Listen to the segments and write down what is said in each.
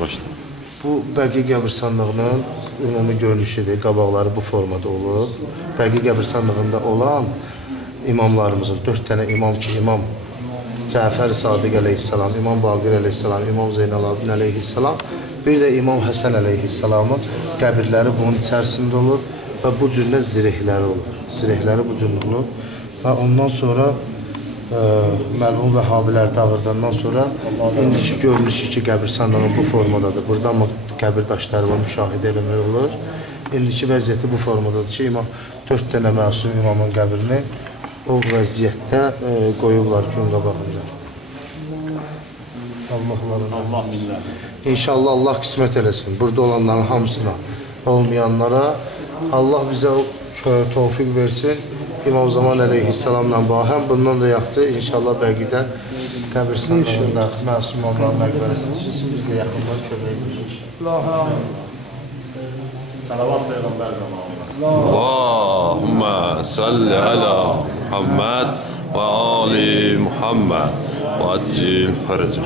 Başla. Bu Bəqi qəbirstanlığının ümumi görünüşüdür. Qabaqları bu formada olur. Bəqi qəbirstanlığında olan imamlarımızın dörd dənə imam ki, imam Cəfər Sadiq əleyhissalam, İmam Baqir əleyhissalam, İmam Zeynalabdin əleyhissalam, bir də İmam Həsən əleyhissalamın qəbirləri bunun içərisində olur və bu cürlə zirehləri olur. Zirehləri bu cür olur və ondan sonra ə, məlhum Vəhabilər dağırdandan sonra indiki görünüşü ki, qəbirstanlığın bu formadadır. Burada qəbir daşları var, müşahidə eləmək olur. İndiki vəziyyəti bu formadadır ki, imam 4 dənə məsum imamın qəbrini o vəziyyətdə ə, qoyublar gün qabağında. Allahların Allah. İnşallah Allah qismət eləsin. Burada olanların hamısına, olmayanlara Allah bizə şöyle tevfik versin. İmam Zaman əleyhissalamla bahəm bundan da yaxşı inşallah bəqidə qəbirstanlığında məsum olanların məqbərəsi tikilsin. Biz də yaxından kömək edirik. Salavat peygamber zamanında. Allahümme salli ala Muhammed ve ali Muhammed ve accil faraca.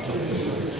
ちょっと